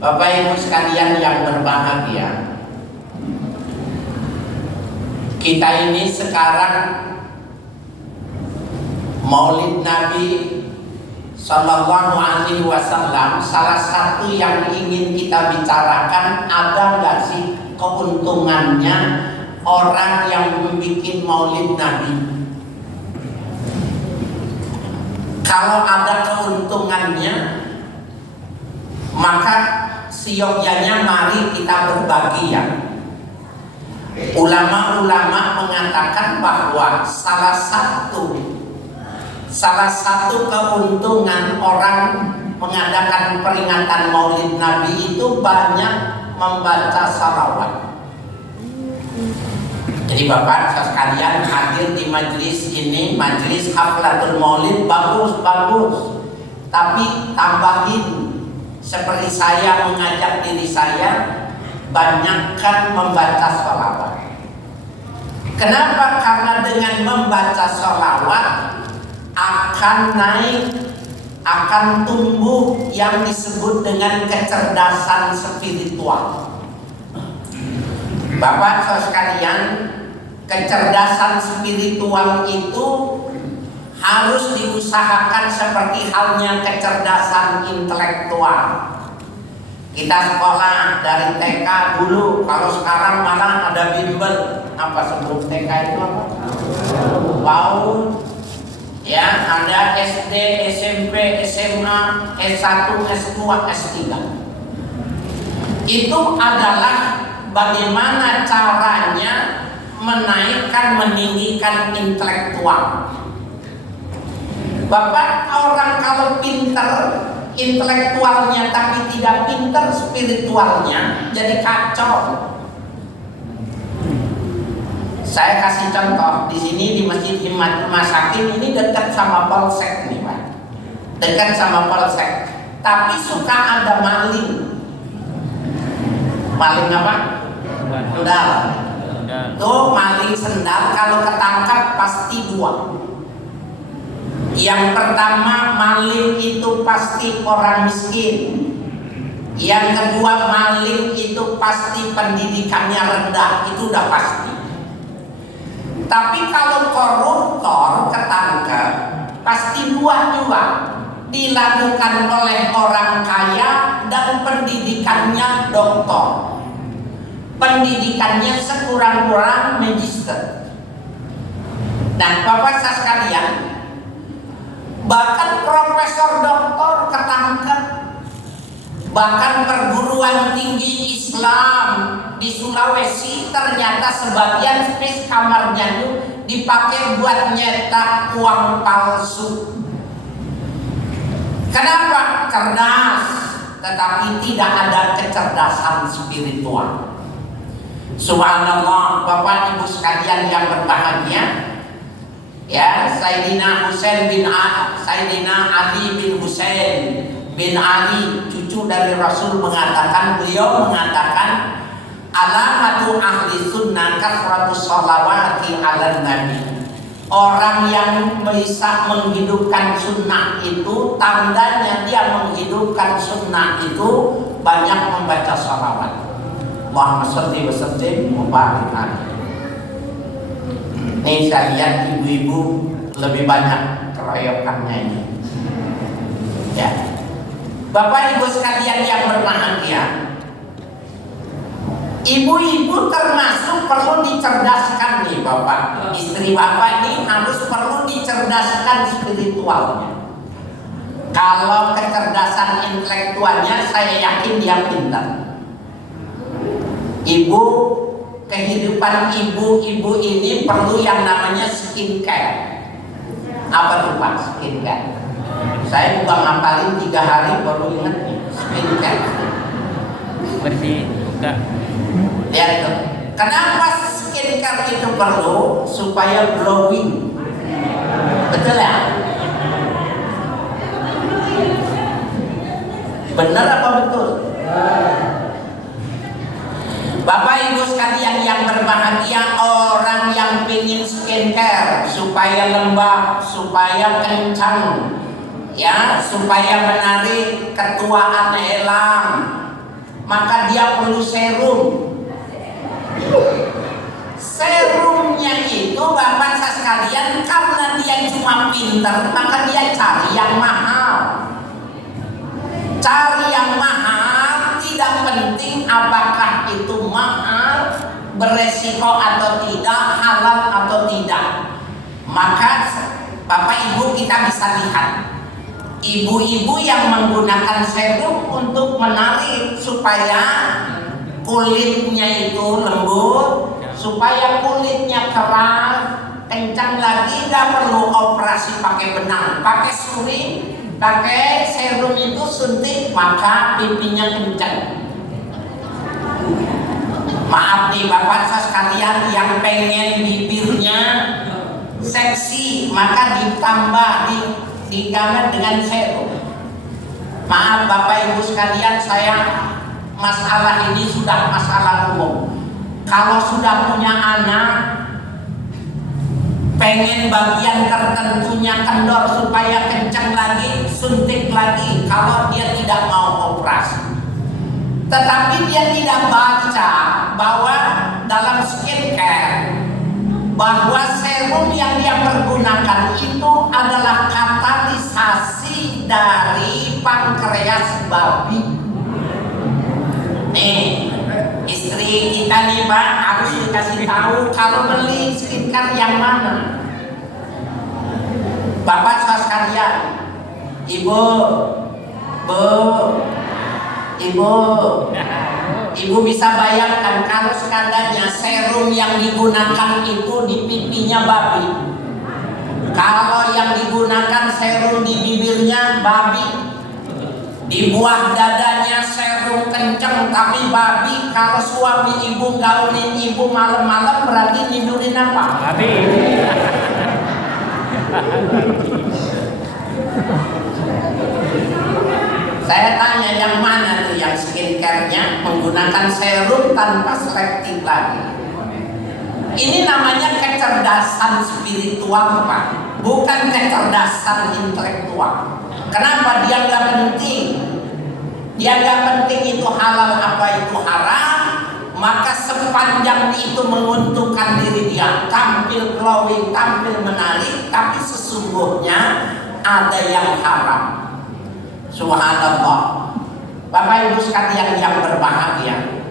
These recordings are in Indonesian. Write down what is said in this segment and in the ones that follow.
Bapak Ibu sekalian yang berbahagia, kita ini sekarang Maulid Nabi Sallallahu Alaihi Wasallam. Salah satu yang ingin kita bicarakan, ada nggak sih keuntungannya orang yang membuat Maulid Nabi? Kalau ada keuntungannya, maka siogyanya mari kita berbagi ya. Ulama-ulama mengatakan bahwa salah satu keuntungan orang mengadakan peringatan Maulid Nabi itu banyak membaca salawat. Jadi Bapak sekalian hadir di majelis ini, majelis Haflatul Maulid, bagus. Tapi tambahin, seperti saya mengajak diri saya, banyakkan membaca sholawat. Kenapa? Karena dengan membaca sholawat akan naik, akan tumbuh yang disebut dengan kecerdasan spiritual. Bapak sekalian, kecerdasan spiritual itu harus diusahakan seperti halnya kecerdasan intelektual. Kita sekolah dari TK dulu, kalau sekarang malah ada bimbel. Apa sebelum TK itu apa? PAUD. Ya, ada SD, SMP, SMA, S1, S2, S3. Itu adalah bagaimana caranya meninggikan intelektual. Bapak, orang kalau pinter intelektualnya tapi tidak pinter spiritualnya, jadi kacau. Saya kasih contoh di sini di Masjid Masakin ini dekat sama Polsek nih Pak, dekat sama Polsek. Tapi suka ada maling. Maling apa? Sendal. Tuh maling sendal kalau ketangkap pasti dua. Yang pertama, maling itu pasti orang miskin. Yang kedua, maling itu pasti pendidikannya rendah. Itu udah pasti. Tapi kalau koruptor ketangkap, pasti dua juga. Dilakukan oleh orang kaya dan pendidikannya doktor. Pendidikannya sekurang-kurang magister. Nah, Bapak sekalian, bahkan profesor doktor ketangkep, bahkan perguruan tinggi Islam di Sulawesi ternyata sebagian space kamarnya itu dipakai buat nyetak uang palsu. Kenapa? Cerdas, tetapi tidak ada kecerdasan spiritual. Subhanallah, Bapak Ibu sekalian yang berbahagia, ya, Sayyidina Ali bin Husain bin Ali, cucu dari Rasul, beliau mengatakan alamatu ahli sunnah kasratus sholawati ala nabi. Orang yang bisa menghidupkan sunnah itu, tandanya dia menghidupkan sunnah itu banyak membaca sholawat. Allahumma sholli wa sallim wa barik alaihi. Nih saya lihat ibu-ibu lebih banyak keroyokannya ini. Ya, Bapak Ibu sekalian yang berbahagia, ibu-ibu termasuk perlu dicerdaskan nih Bapak. Istri Bapak ini harus perlu dicerdaskan spiritualnya. Kalau kecerdasan intelektualnya saya yakin dia pintar. Kehidupan ibu-ibu ini perlu yang namanya skincare. Apa tuh Pak skincare? Saya juga ngapalin 3 hari baru ingat nih skincare. Bersih buka. Lihat tuh. Kenapa skincare itu perlu? Supaya glowing. Betul ya? Benar apa betul? Bapak Ibu sekalian yang berbahagia, orang yang ingin skincare supaya lembab, supaya kencang, ya, supaya menarik ketuaan hilang, maka dia perlu serum. Serumnya itu bapak sekalian, karena dia cuma pintar, maka dia cari yang mahal. Cari yang mahal, tidak penting apakah itu mahal, beresiko atau tidak, halal atau tidak. Maka bapak ibu kita bisa lihat ibu-ibu yang menggunakan serum untuk menarik supaya kulitnya itu lembut, supaya kulitnya keras, kencang lagi, nggak perlu operasi pakai benang, pakai suri, pakai serum itu suntik, maka pipinya kencang. Maaf nih bapak sekalian yang pengen bibirnya seksi, maka ditambah digangat dengan serum. Maaf bapak ibu sekalian, saya masalah ini sudah masalah umum. Kalau sudah punya anak, pengen bagian tertentunya kendor supaya kencang lagi, suntik lagi kalau dia tidak mau operasi. Tetapi dia tidak baca bahwa dalam skincare bahwa serum yang dia pergunakan itu adalah katalisasi dari pankreas babi. Nih, istri kita nih Pak harus dikasih tahu kalau beli skincare yang mana. Bapak saudara sekalian, ibu, ibu bisa bayangkan kalau sekadanya serum yang digunakan itu di pipinya babi, kalau yang digunakan serum di bibirnya babi, di buah dadanya serum kenceng tapi babi. Kalau suami ibu gaulin ibu malam-malam berarti tidurin apa? Babi. Saya tanya yang mana tuh yang skincare-nya menggunakan serum tanpa selektif lagi. Ini namanya kecerdasan spiritual Pak, bukan kecerdasan intelektual. Kenapa dia nggak penting? Dia nggak penting itu halal apa itu haram, maka sepanjang itu menguntungkan diri dia, tampil glowing, tampil menarik, tapi sesungguhnya ada yang haram. Subhanallah. Bapak ibu sekalian yang berbahagia,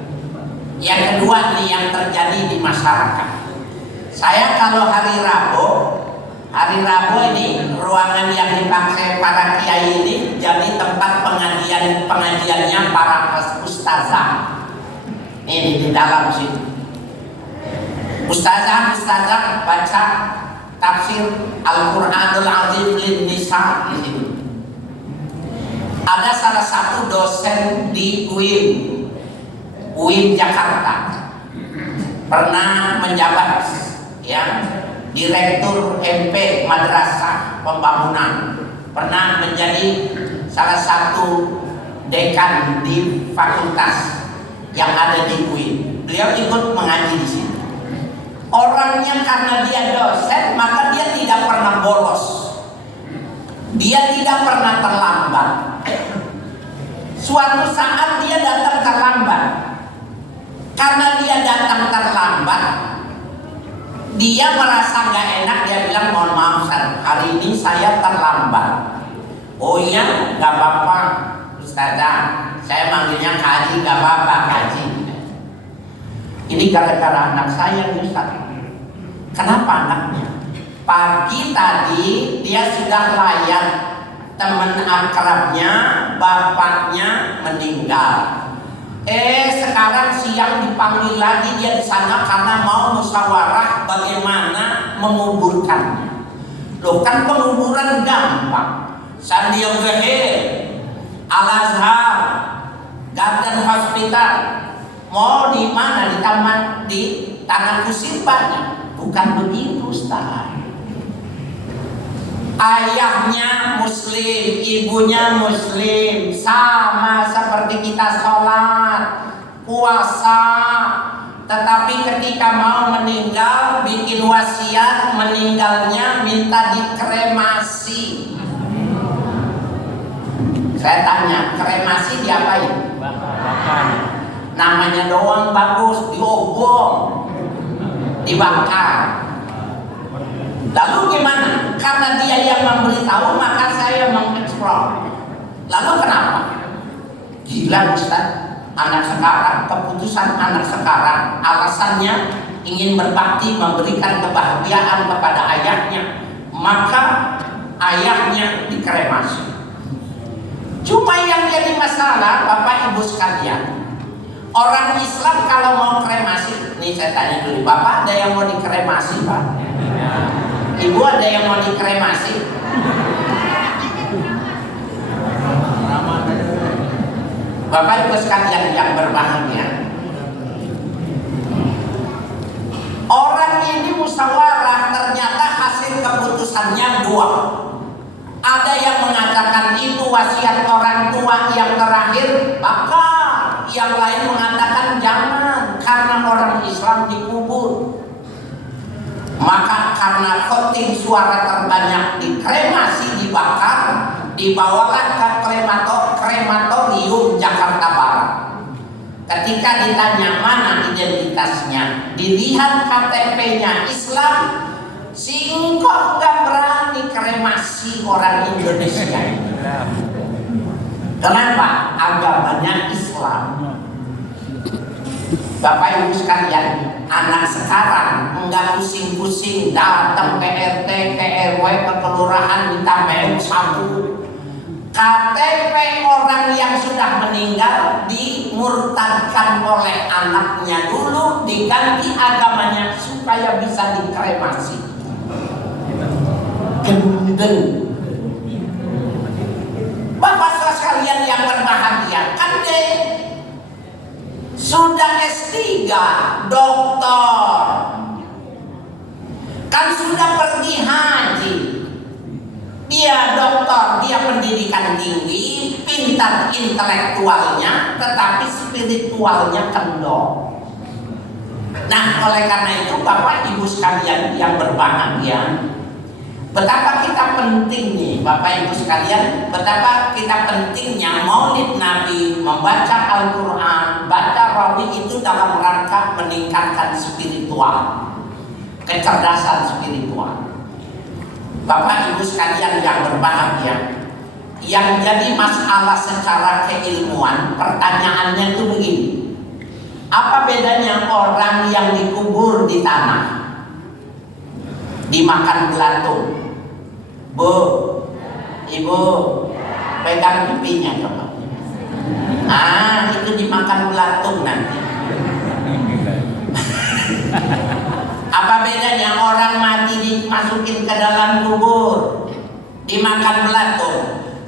yang kedua nih yang terjadi di masyarakat. Saya kalau hari Rabu ini ruangan yang dipakai para kiai ini jadi tempat pengajiannya para ustazah. Ini di dalam sini. Ustazah baca tafsir Al-Qur'anul Azim lin Nisa di sini. Ada salah satu dosen di UIN Jakarta, pernah menjabat ya direktur MP Madrasah Pembangunan, pernah menjadi salah satu dekan di fakultas yang ada di UIN. Beliau ikut mengaji di sini. Orangnya karena dia dosen, maka dia tidak pernah bolos. Dia tidak pernah terlambat. Suatu saat dia datang terlambat. Karena dia datang terlambat, dia merasa gak enak. Dia bilang, mohon maaf Ustaz, hari ini saya terlambat. Oh iya, gak apa-apa Ustazah, saya manggilnya Kaji, gak apa-apa Kaji. Ini gara-gara anak saya Ustaz. Kenapa anaknya? Pagi tadi dia sudah layan teman akrabnya, bapaknya meninggal. Sekarang siang dipanggil lagi dia di sana karena mau musyawarah bagaimana menguburkannya. Loh kan penguburan gampang. Sandiaga Al-Azhar, Garden Hospital, mau di mana? Di taman, di Taman Kusir banyak. Bukan begitu Ustaz. Ayahnya muslim, ibunya muslim, sama seperti kita sholat, puasa. Tetapi ketika mau meninggal, bikin wasiat meninggalnya minta dikremasi. Saya tanya, kremasi diapain? Bakar. namanya doang bagus, diobong, dibakar. Lalu gimana? Karena dia yang memberitahu, maka saya mengeksplor. Lalu kenapa? Gila Ustaz, anak sekarang, keputusan anak sekarang, alasannya ingin berbakti, memberikan kebahagiaan kepada ayahnya, maka ayahnya dikremasi. Cuma yang jadi masalah, Bapak Ibu sekalian, orang Islam kalau mau kremasi, nih saya tanya dulu, Bapak ada yang mau dikremasi Pak? Ibu ada yang mau dikremasi? Bapak Ibu sekalian yang berbahagia, orang ini musyawarah, ternyata hasil keputusannya dua. Ada yang mengatakan itu wasiat orang tua yang terakhir, maka yang lain mengatakan jangan, karena orang Islam dikubur. Maka karena voting suara terbanyak dikremasi, dibakar, dibawalah ke krematorium Jakarta Barat. Ketika ditanya mana identitasnya, dilihat KTP-nya Islam, singkong gak berani kremasi orang Indonesia. Kenapa? Agamanya Islam. Bapak Ibu sekalian, anak sekarang enggak pusing-pusing datang ke RT, ke RW, ke kelurahan minta sabu. KTP orang yang sudah meninggal dimurtadkan oleh anaknya dulu, diganti agamanya supaya bisa dikremasi. Gendeng. Bapak sekalian yang berbahagia, kan deh sudah S3, doktor, kan sudah pergi haji. Dia doktor, dia pendidikan tinggi, pintar intelektualnya, tetapi spiritualnya kendor. Nah, oleh karena itu Bapak Ibu sekalian yang berbahagia, betapa kita pentingnya Bapak Ibu sekalian, betapa kita pentingnya Maulid Nabi, membaca Al-Quran, baca rawi itu dalam rangka meningkatkan spiritual, kecerdasan spiritual. Bapak Ibu sekalian yang berbahagia, yang jadi masalah secara keilmuan, pertanyaannya itu begini: apa bedanya orang yang dikubur di tanah, dimakan belatung? Bu, Ibu pegang pipinya coba. Itu dimakan belatung nanti. Apa bedanya orang mati dimasukin ke dalam kubur, dimakan belatung?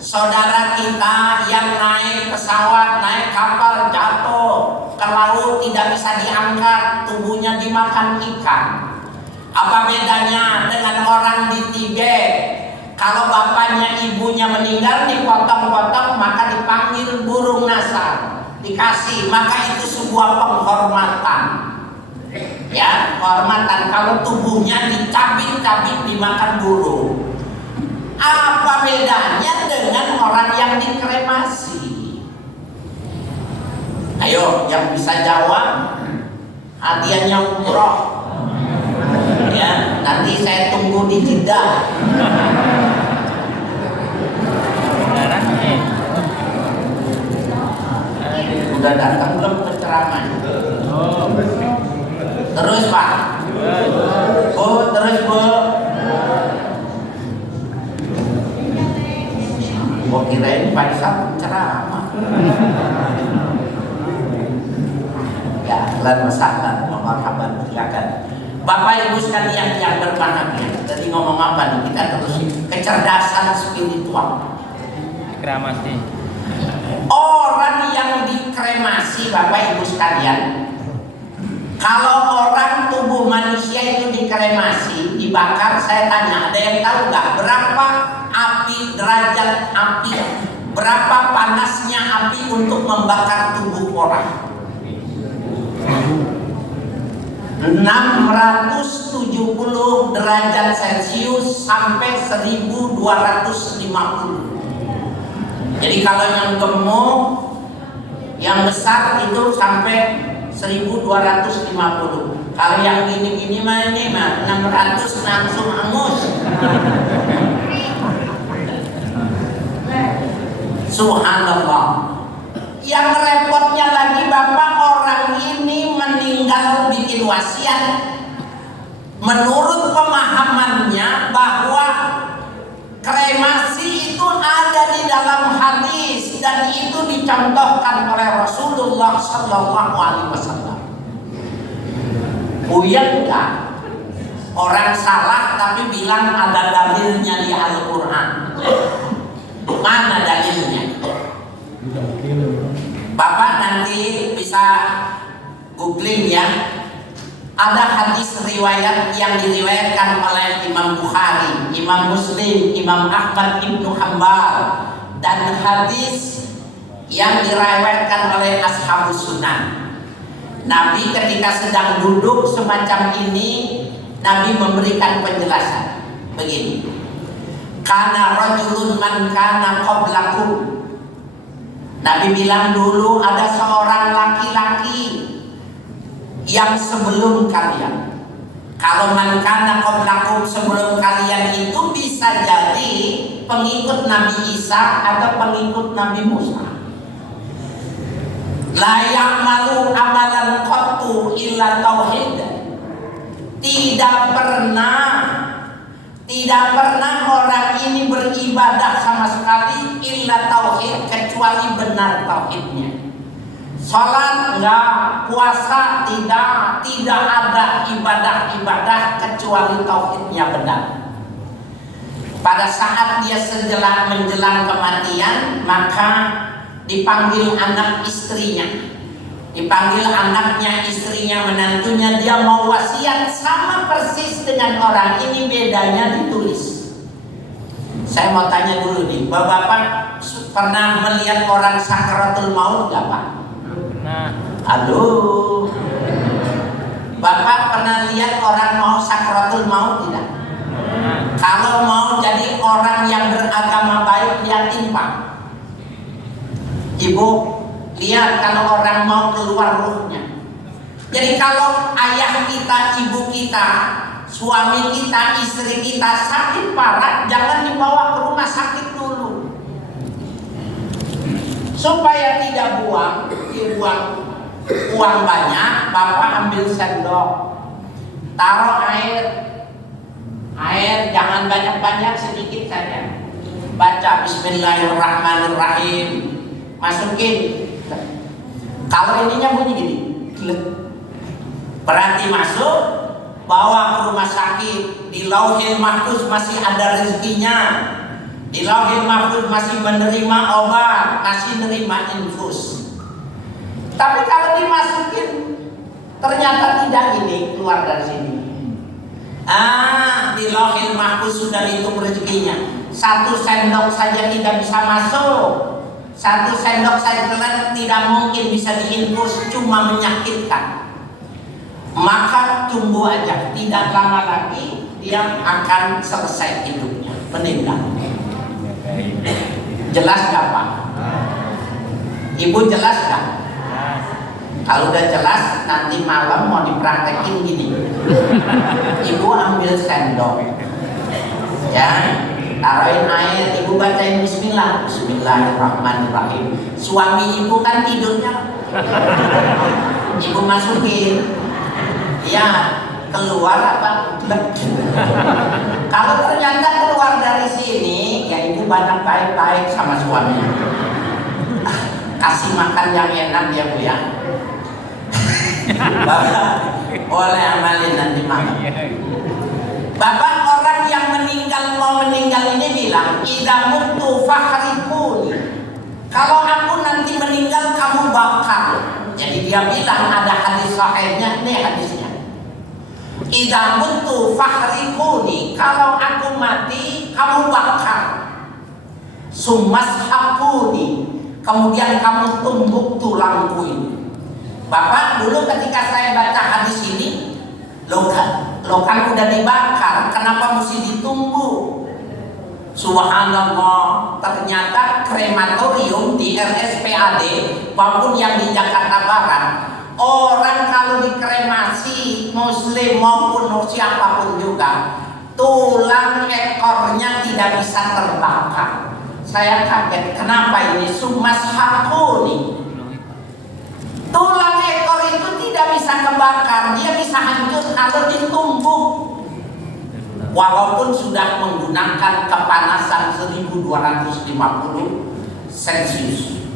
Saudara kita yang naik pesawat, naik kapal, jatuh ke laut, tidak bisa diangkat, tubuhnya dimakan ikan. Apa bedanya dengan orang di Tibet? Kalau bapaknya ibunya meninggal, dipotong-potong, maka dipanggil burung nasar, dikasih, maka itu sebuah penghormatan. Ya, kehormatan. Kalau tubuhnya dicabik-cabik, dimakan burung. Apa bedanya dengan orang yang dikremasi? Ayo, yang bisa jawab, hadiahnya umroh. Ya, nanti saya tunggu di Jeddah. Udah datang belum penceramah? Terus Pak. Terus Bu. Gua kirain Pak Isa penceramah. Ya, lan masalah, marhaban, silakan. Bapak Ibu sekalian yang berbahagia, tadi ngomong apa nih? Kita terus kecerdasan spiritual. Kremasi. Orang yang dikremasi, Bapak Ibu sekalian, kalau orang tubuh manusia itu dikremasi, dibakar, saya tanya, ada yang tahu nggak berapa api, derajat api, berapa panasnya api untuk membakar tubuh orang? 670 derajat Celcius sampai 1250. Jadi kalau yang gemuk Yang besar itu sampai 1250. Kalau yang gini-gini mah ini mah 600 langsung angus. Subhanallah. Yang repotnya lagi Bapak, orang ini meninggal bikin wasiat. Menurut pemahamannya bahwa kremasi itu ada di dalam hadis dan itu dicontohkan oleh Rasulullah Sallallahu Alaihi Wasallam. Buyang enggak? Orang salah tapi bilang ada dalilnya di Al-Quran. Mana dalilnya? Bapak nanti bisa googling ya. Ada hadis riwayat yang diriwayatkan oleh Imam Bukhari, Imam Muslim, Imam Ahmad Ibnu Hanbal, dan hadis yang diriwayatkan oleh Ashabus Sunan. Nabi ketika sedang duduk semacam ini, Nabi memberikan penjelasan begini. Kana rajulun man kana qablakum. Nabi bilang dulu ada seorang laki-laki yang sebelum kalian. Kalau man kana qablakum, sebelum kalian itu bisa jadi pengikut Nabi Isa atau pengikut Nabi Musa. La ya'malu amalan qattu illa tauhid. Tidak pernah orang ini beribadah sama sekali illa tauhid, kecuali benar tauhidnya. Salat enggak, puasa tidak ada ibadah-ibadah kecuali tauhidnya benar. Pada saat dia menjelang kematian, maka dipanggil anak istrinya, dipanggil anaknya, istrinya, menantunya. Dia mau wasiat sama persis dengan orang ini, bedanya ditulis. Saya mau tanya dulu nih, Bapak pernah melihat orang sakaratul maut gak Pak? Nah, Halo, Bapak pernah lihat orang mau sakaratul maut tidak? Kalau mau jadi orang yang beragama baik, lihatin Pak. Ibu, lihat kalau orang mau keluar ruhnya. Jadi kalau ayah kita, ibu kita, suami kita, istri kita sakit parah, jangan dibawa ke rumah sakit dulu. Supaya tidak dibuang uang banyak, Bapak ambil sendok, taruh air jangan banyak-banyak, sedikit saja. Baca Bismillahirrahmanirrahim, masukin. Kalau ininya bunyi gini, berarti masuk, bawa ke rumah sakit. Di Lauhil Mahfuz masih ada rezekinya. Di Lauhil Mahfuz masih menerima obat, masih menerima infus. Tapi kalau dimasukin ternyata tidak, ini keluar dari sini. Di Lauhil Mahfuz sudah dihitung rezekinya. 1 sendok saja tidak bisa masuk. 1 sendok saja tidak mungkin bisa diinfus, cuma menyakitkan. Maka tunggu aja, tidak lama lagi dia akan selesai hidupnya, meninggal. Jelas gak Pak? Ibu jelas gak? Kalau udah jelas, nanti malam mau dipraktekin gini. Ibu ambil sendok, ya, taruhin air, ibu bacain Bismillah, Bismillahirrahmanirrahim. Suami ibu kan tidurnya, ibu masukin, ya, keluar apa? Kalau ternyata keluar dari sini, ya ibu banyak baik-baik sama suaminya. Kasih makan yang enak ya Bu ya. Bapak boleh amalin nanti malam. Bapak, orang yang mau meninggal ini bilang, idza mutu fakhrikuni. Kalau aku nanti meninggal, kamu bakar. Jadi dia bilang, ada hadis sahihnya, ini hadisnya. Idza mutu fakhrikuni, kalau aku mati, kamu bakar. Sumashakuni, kemudian kamu tumbuk tulangku ini. Bapak, dulu ketika saya baca hadis ini, loh kan udah dibakar, kenapa mesti ditumbuk? Subhanallah, ternyata krematorium di RSPAD maupun yang di Jakarta Barat, orang kalau dikremasi muslim maupun siapapun juga, tulang ekornya tidak bisa terbakar. Saya kaget, kenapa ini sumas hakuni? Tulang ekor itu tidak bisa kebakar, dia bisa hancur kalau ditumbuk. Walaupun sudah menggunakan kepanasan 1250 Celcius.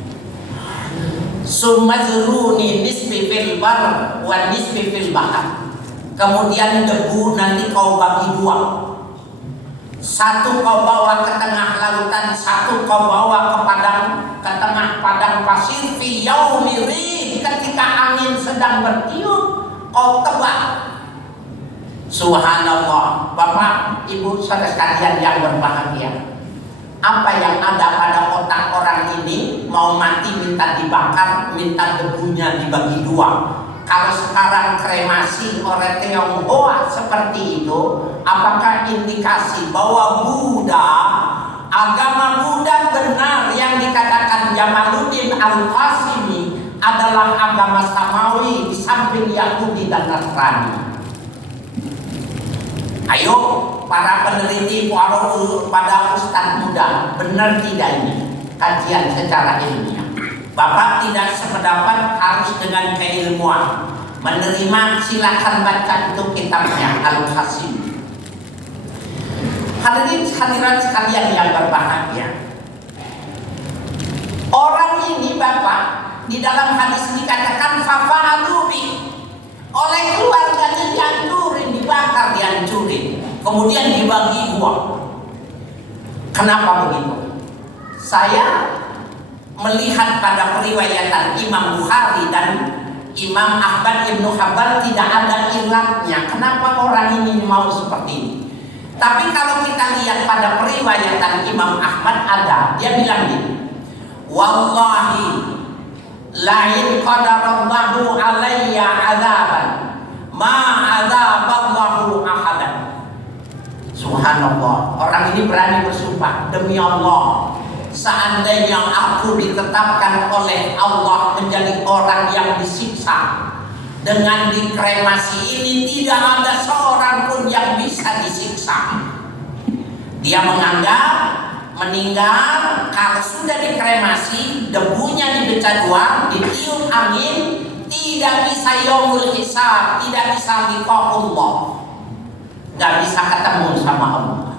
Sumazruni nisbi fil bar wa nisbi fil bahar. Kemudian debu nanti kau bagi dua. Satu kau bawa ke tengah lautan, satu kau bawa ke tengah padang pasir. Fi yaumi rih, ketika angin sedang bertiup, kau tebak. Subhanallah, Bapak, Ibu, saudara sekalian yang berbahagia. Apa yang ada pada otak orang ini, mau mati minta dibakar, minta debunya dibagi dua. Kalau sekarang kremasi oleh Tionghoa seperti itu, apakah indikasi bahwa Buddha, agama Buddha benar yang dikatakan Jamaluddin Al-Qasimi adalah agama samawi di samping Yahudi dan Nasrani? Ayo para peneliti, pada ustadz muda, benar tidak ini kajian secara ilmiah? Bapak tidak sependapat harus dengan keilmuan. Menerima, silakan baca itu kitabnya Al-Qasim. Hadirin hadirat sekalian yang berbahagia, orang ini Bapak di dalam hadis dikatakan fafa'alubi, oleh keluarganya dihancurin, dibakar, dihancurin, kemudian dibagi dua. Kenapa begitu? Saya melihat pada periwayatan Imam Bukhari dan Imam Ahmad Ibnu Hanbal tidak ada ilatnya. Kenapa orang ini mau seperti ini? Tapi kalau kita lihat pada periwayatan Imam Ahmad ada, dia bilang gini, wallahi lain qadarallahu alayya azaban ma azaballahu ahadan. Subhanallah, orang ini berani bersumpah, demi Allah, seandainya aku ditetapkan oleh Allah menjadi orang yang disiksa dengan dikremasi ini, tidak ada seorang pun yang bisa disiksa. Dia menganggap meninggal kalau sudah dikremasi, debunya dipecah dua, ditiup angin, tidak bisa yaumul hisab, tidak bisa liqa Allah, tidak bisa ketemu sama Allah.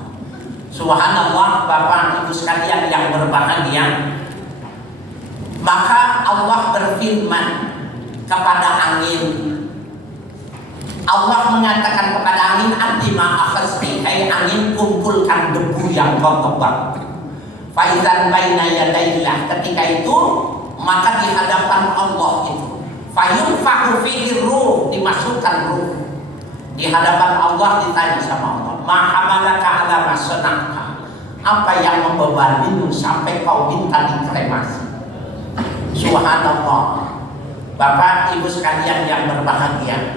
Subhanallah, Bapak Ibu sekalian yang berbahagia, maka Allah berfirman kepada angin. Allah mengatakan kepada angin, "Antima akhasti, hai angin, kumpulkan debu yang kau tebak." Faizan baina yadayillah, ketika itu maka di hadapan Allah itu fayunfahu fihi ruh, dimasukkan ruh. Di hadapan Allah ditanya sama Allah, "Ma hamalaka ala ma sana'ta?" Apa yang membebanimu sampai kau minta dikremasi? Subhanallah. Bapak Ibu sekalian yang berbahagia,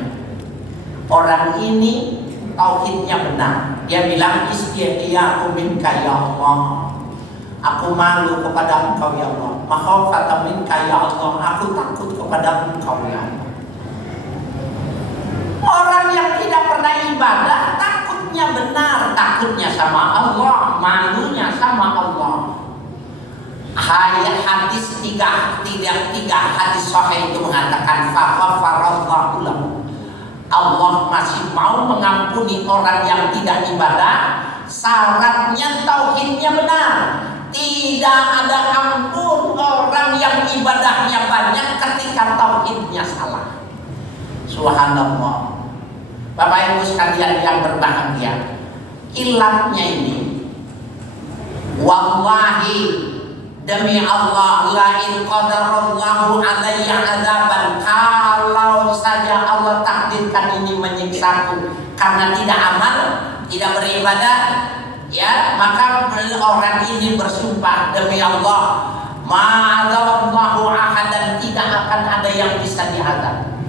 orang ini tauhidnya benar. Dia bilang, "Istighfar minka ya Allah." Aku malu kepada Engkau ya Allah. Makhafatan minka ya Allah. Aku takut kepada Engkau ya Allah. Orang yang tidak pernah ibadah, takutnya benar, takutnya sama Allah, malunya sama Allah. Hadis tiga hadis sahih itu mengatakan faghfarallahu lahu. Allah masih mau mengampuni orang yang tidak ibadah, syaratnya tauhidnya benar. Tidak ada ampun orang yang ibadahnya banyak ketika tauhidnya salah. Subhanallah. Bapak Ibu sekalian yang berbahagia, ilatnya ini, wallahi, demi Allah, la in qadarallahu alayya azaban, kalau saja Allah takdirkan ini menyiksaku karena tidak amal, tidak beribadah, ya, maka orang ini bersumpah, demi Allah, ma'adallahu ahadan, tidak akan ada yang bisa diadab.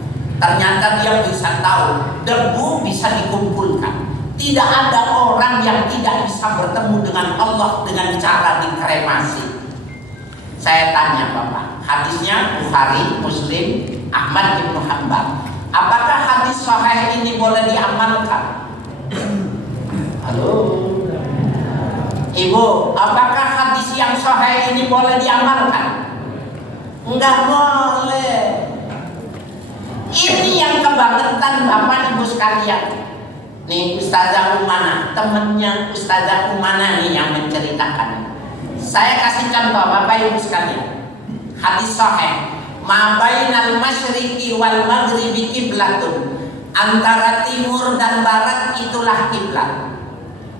Ternyata dia bisa tahu debu bisa dikumpulkan, Tidak ada orang yang tidak bisa bertemu dengan Allah dengan cara dikremasi. Saya tanya Bapak, hadisnya Bukhari, Muslim, Ahmad bin Hanbal. Apakah hadis sahih ini boleh diamalkan? Halo Ibu, apakah hadis yang sahih ini boleh diamalkan? Enggak boleh. Ini yang kebangetan Bapak Ibu sekalian. Nih Ustazah Umana, temennya Ustazah Umana nih yang menceritakan. Saya kasih contoh Bapak Ibu sekalian. Hadis sahih, ma bainal masyriqi wal maghribi qiblatun. Antara timur dan barat itulah kiblat.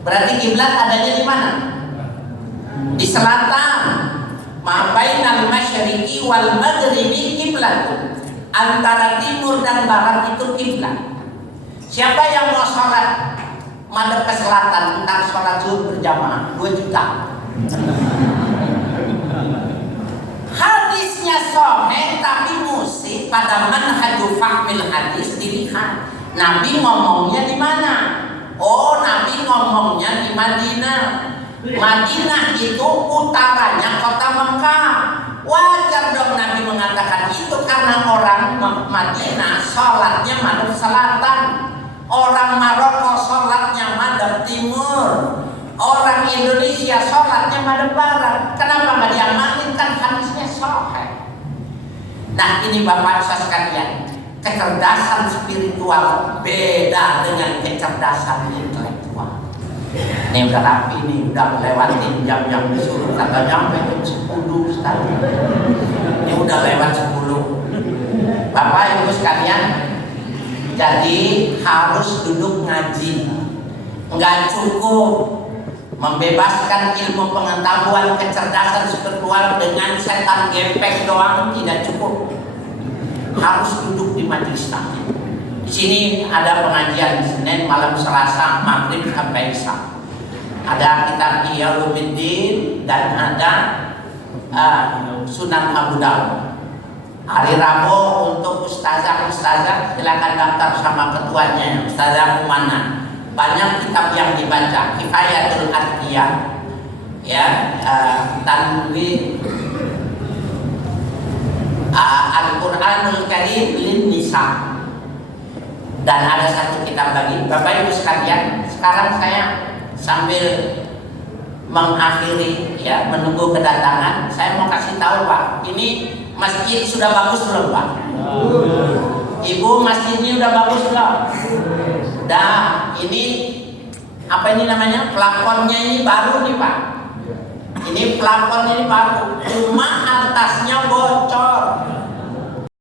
Berarti kiblat adanya di mana? Di selatan. Ma bainal masyriqi wal maghribi qiblatun. Antara timur dan barat itu kiblat. Siapa yang mau sholat madhep ke selatan tentang sholat zuhur berjamaah 2 juta. Hadisnya sahih tapi mesti pada manhaju fahmil hadis dilihat. Nabi ngomongnya di mana? Oh, Nabi ngomongnya di Madinah. Madinah itu utaranya kota Mekah. Wajar dong Nabi mengatakan itu karena orang Madinah sholatnya madhep selatan. Orang Maroko sholatnya madhep timur. Orang Indonesia sholatnya madhep barat. Kenapa nggak diamalin? Kan hadisnya sahih. Nah ini Bapak Ibu sekalian, kecerdasan spiritual beda dengan kecerdasan intelektual. Ini udah rapi nih, udah lewatin jam-jam disuruh kata nyampe jam 10 sekali. Ini udah lewat 10. Bapak Ibu sekalian, jadi harus duduk ngaji. Enggak cukup membebaskan ilmu pengetahuan kecerdasan spiritual dengan setan gepek doang, tidak cukup. Harus duduk di majelis taklim. Di sini ada pengajian Senin, malam Selasa, Maghrib sampai Isya. Ada kitab Ihya Ulumuddin dan ada Sunan Abu Dawud. Hari Rabu untuk ustazah silakan daftar sama ketuanya, Ustazah Umana. Banyak kitab yang dibaca, Kifayatul Adqiyah, ya, Tanwir Al-Quranul Karim lin Nisa. Dan ada satu kitab lagi. Bapak Ibu sekalian, sekarang saya sambil mengakhiri, ya, menunggu kedatangan, saya mau kasih tahu Pak, ini masjid sudah bagus belum Pak? Ibu, masjidnya udah bagus belum? Udah. Ini apa ini namanya? Plafonnya ini baru nih Pak. Ini plafon ini baru. Cuma atasnya